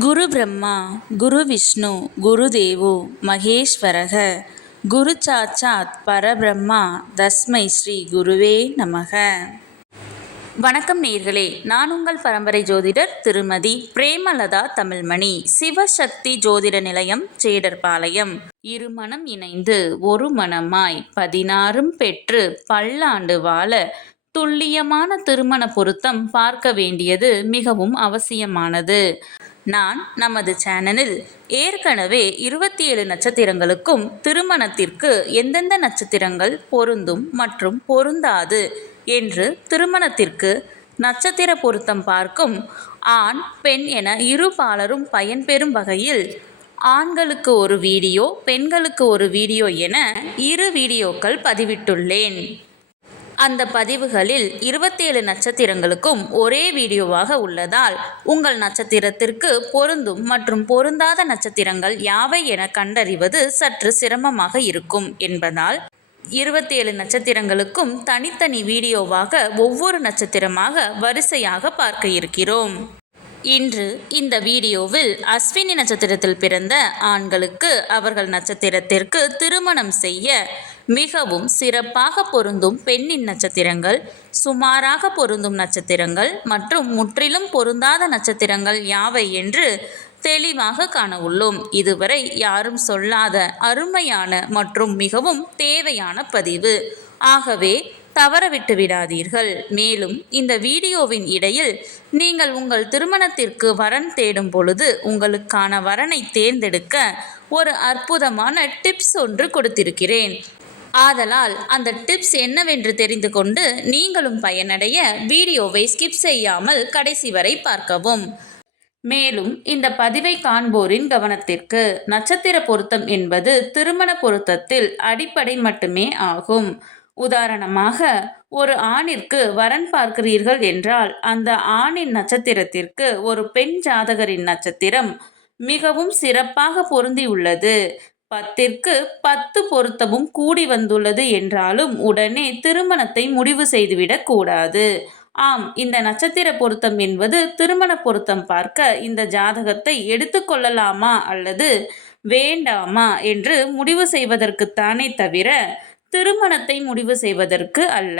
குரு பிரம்மா குரு விஷ்ணு குரு தேவோ மகேஸ்வரக குரு சாட்சாத் பரபிரம்மா தஸ்மை ஸ்ரீ குருவே நமக. வணக்கம் நேயர்களே, நான் உங்கள் பரம்பரை ஜோதிடர் திருமதி பிரேமலதா தமிழ்மணி. சிவசக்தி ஜோதிட நிலையம், ஜேடர்பாளையம். இருமனம் இணைந்து ஒரு மனமாய் 16 பெற்று பல்லாண்டு வாழ துல்லியமான திருமண பொருத்தம் பார்க்க வேண்டியது மிகவும் அவசியமானது. நான் நமது சேனலில் ஏற்கனவே 27 நட்சத்திரங்களுக்கும் திருமணத்திற்கு எந்தெந்த நட்சத்திரங்கள் பொருந்தும் மற்றும் பொருந்தாது என்று திருமணத்திற்கு நட்சத்திர பொருத்தம் பார்க்கும் ஆண் பெண் என இரு பாலரும் பயன்பெறும் வகையில் ஆண்களுக்கு ஒரு வீடியோ, பெண்களுக்கு ஒரு வீடியோ என 2 வீடியோக்கள் பதிவிட்டுள்ளேன். அந்த பதிவுகளில் 27 நட்சத்திரங்களுக்கும் ஒரே வீடியோவாக உள்ளதால் உங்கள் நட்சத்திரத்திற்கு பொருந்தும் மற்றும் பொருந்தாத நட்சத்திரங்கள் யாவை என கண்டறிவது சற்று சிரமமாக இருக்கும் என்பதால் 27 நட்சத்திரங்களுக்கும் தனித்தனி வீடியோவாக ஒவ்வொரு நட்சத்திரமாக வரிசையாக பார்க்க இருக்கிறோம். இன்று இந்த வீடியோவில் அஸ்வினி நட்சத்திரத்தில் பிறந்த ஆண்களுக்கு அவர்கள் நட்சத்திரத்திற்கு திருமணம் செய்ய மிகவும் சிறப்பாக பொருந்தும் பெண்ணின் நட்சத்திரங்கள், சுமாராக பொருந்தும் நட்சத்திரங்கள் மற்றும் முற்றிலும் பொருந்தாத நட்சத்திரங்கள் யாவை என்று தெளிவாக காண உள்ளோம். இதுவரை யாரும் சொல்லாத அருமையான மற்றும் மிகவும் தேவையான பதிவு. ஆகவே தவறவிட்டு விடாதீர்கள். மேலும் இந்த வீடியோவின் இடையில் நீங்கள் உங்கள் திருமணத்திற்கு வரன் தேடும் பொழுது உங்களுக்கான வரனை தேர்ந்தெடுக்க ஒரு அற்புதமான டிப்ஸ் ஒன்று கொடுத்திருக்கிறேன். ஆதலால் அந்த டிப்ஸ் என்னவென்று தெரிந்து கொண்டு நீங்களும் பயனடைய வீடியோவை ஸ்கிப் செய்யாமல் கடைசி வரை பார்க்கவும். மேலும் இந்த பதிவை காண்போரின் கவனத்திற்கு, நட்சத்திர பொருத்தம் என்பது திருமண பொருத்தத்தில் அடிப்படை மட்டுமே ஆகும். உதாரணமாக, ஒரு ஆணிற்கு வரன் பார்க்கிறீர்கள் என்றால் அந்த ஆணின் நட்சத்திரத்திற்கு ஒரு பெண் ஜாதகரின் நட்சத்திரம் மிகவும் சிறப்பாக பொருந்தியுள்ளது, 10ற்கு 10 பொருத்தமும் கூடி வந்துள்ளது என்றாலும் உடனே திருமணத்தை முடிவு செய்துவிடக் கூடாது. ஆம், இந்த நட்சத்திர பொருத்தம் என்பது திருமண பொருத்தம் பார்க்க இந்த ஜாதகத்தை எடுத்துக்கொள்ளலாமா அல்லது வேண்டாமா என்று முடிவு செய்வதற்குத்தானே தவிர திருமணத்தை முடிவு செய்வதற்கு அல்ல.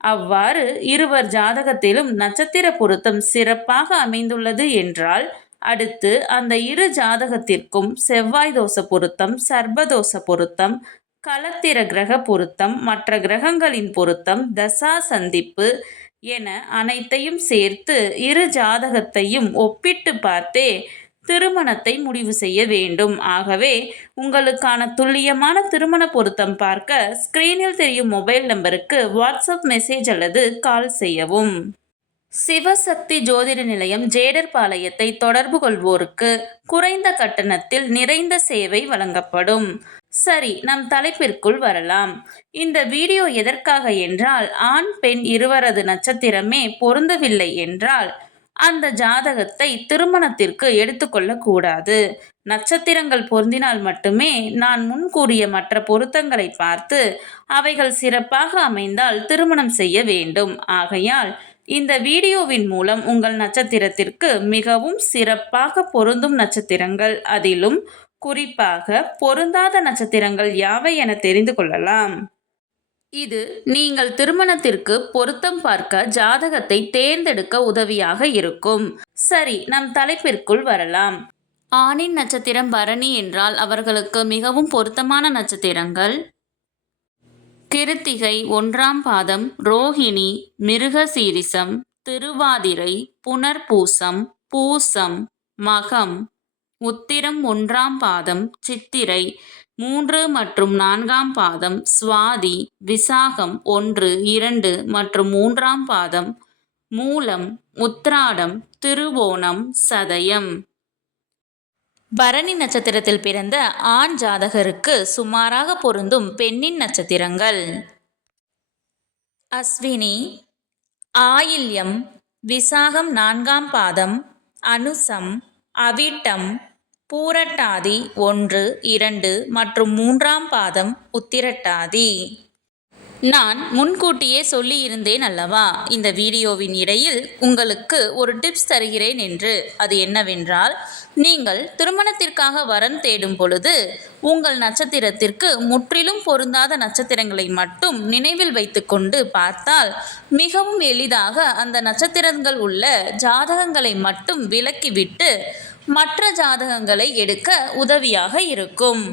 அவ்வாறு இருவர் ஜாதகத்திலும் நட்சத்திர பொருத்தம் சிறப்பாக அமைந்துள்ளது என்றால் அடுத்து அந்த இரு ஜாதகத்திற்கும் செவ்வாய் தோஷ பொருத்தம், சர்ப்பதோஷ பொருத்தம், களத்திர கிரக பொருத்தம், மற்ற கிரகங்களின் பொருத்தம், தசா சந்திப்பு என அனைத்தையும் சேர்த்து இரு ஜாதகத்தையும் ஒப்பிட்டு பார்த்தே திருமணத்தை முடிவு செய்ய வேண்டும். ஆகவே உங்களுக்கான துல்லியமான திருமண பொருத்தம் பார்க்க ஸ்கிரீனில் தெரியும் மொபைல் நம்பருக்கு வாட்ஸ்அப் மெசேஜ் அல்லது கால் செய்யவும். சிவசக்தி ஜோதிட நிலையம், ஜேடர்பாளையத்தை தொடர்பு கொள்வோருக்கு குறைந்த கட்டணத்தில் நிறைந்த சேவை வழங்கப்படும். சரி, நம் தலைப்பிற்குள் வரலாம். இந்த வீடியோ எதற்காக என்றால், ஆண் பெண் இருவரது நட்சத்திரமே பொருந்தவில்லை என்றால் அந்த ஜாதகத்தை திருமணத்திற்கு எடுத்துக்கொள்ளக்கூடாது. நட்சத்திரங்கள் பொருந்தினால் மட்டுமே நான் முன் கூறிய மற்ற பொருத்தங்களை பார்த்து அவைகள் சிறப்பாக அமைந்தால் திருமணம் செய்ய வேண்டும். ஆகையால் இந்த வீடியோவின் மூலம் உங்கள் நட்சத்திரத்திற்கு மிகவும் சிறப்பாக பொருந்தும் நட்சத்திரங்கள், அதிலும் குறிப்பாக பொருந்தாத நட்சத்திரங்கள் யாவை என தெரிந்து கொள்ளலாம். இது நீங்கள் திருமணத்திற்கு பொருத்தம் பார்க்க ஜாதகத்தை தேர்ந்தெடுக்க உதவியாக இருக்கும். சரி, நம் தலைப்பிற்குள் வரலாம். ஆணின் நட்சத்திரம் பரணி என்றால் அவர்களுக்கு மிகவும் பொருத்தமான நட்சத்திரங்கள் கிருத்திகை 1ஆம் பாதம், ரோஹிணி, மிருகசீரிசம், திருவாதிரை, புனர்பூசம், பூசம், மகம், உத்திரம் 1ஆம் பாதம், சித்திரை 3 மற்றும் 4ஆம் பாதம், சுவாதி, விசாகம் 1, 2 மற்றும் 3ஆம் பாதம், மூலம், உத்திராடம், திருவோணம், சதயம். பரணி நட்சத்திரத்தில் பிறந்த ஆண் ஜாதகருக்கு சுமாராக பொருந்தும் பெண்ணின் நட்சத்திரங்கள் அஸ்வினி, ஆயில்யம், விசாகம் 4ஆம் பாதம், அனுசம், அவிட்டம், பூரட்டாதி 1, 2 மற்றும் 3ஆம் பாதம், உத்திரட்டாதி. நான் முன்கூட்டியே சொல்லியிருந்தேன் அல்லவா, இந்த வீடியோவின் இடையில் உங்களுக்கு ஒரு டிப்ஸ் தருகிறேன் என்று. அது என்னவென்றால், நீங்கள் திருமணத்திற்காக வரன் தேடும் பொழுது உங்கள் நட்சத்திரத்திற்கு முற்றிலும் பொருந்தாத நட்சத்திரங்களை மட்டும் நினைவில் வைத்துக்கொண்டு பார்த்தால் மிகவும் எளிதாக அந்த நட்சத்திரங்கள் உள்ள ஜாதகங்களை மட்டும் விலக்கிவிட்டு மற்ற ஜாதகங்களை எடுக்க உதவியாக இருக்கும்.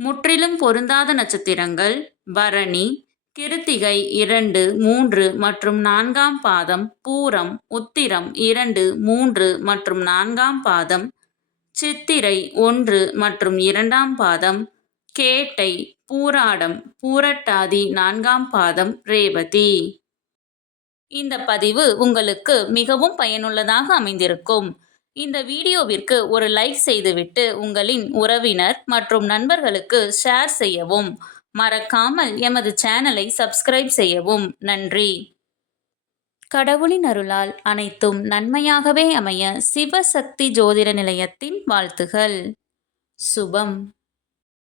முற்றிலும் பொருந்தாத நட்சத்திரங்கள் பரணி, கிருத்திகை 2, 3 மற்றும் 4ஆம் பாதம், பூரம், உத்திரம் 2, 3 மற்றும் 4ஆம் பாதம், சித்திரை 1 மற்றும் 2ஆம் பாதம், கேட்டை, பூராடம், பூரட்டாதி 4ஆம் பாதம், ரேவதி. இந்த பதிவு உங்களுக்கு மிகவும் பயனுள்ளதாக அமைந்திருக்கும். இந்த வீடியோவிற்கு ஒரு லைக் செய்துவிட்டு உங்களின் உறவினர் மற்றும் நண்பர்களுக்கு ஷேர் செய்யவும். மறக்காமல் எமது சேனலை சப்ஸ்கிரைப் செய்யவும். நன்றி. கடவுளின் அருளால் அனைத்தும் நன்மையாகவே அமைய சிவசக்தி ஜோதிட நிலையத்தின் வாழ்த்துகள். சுபம்.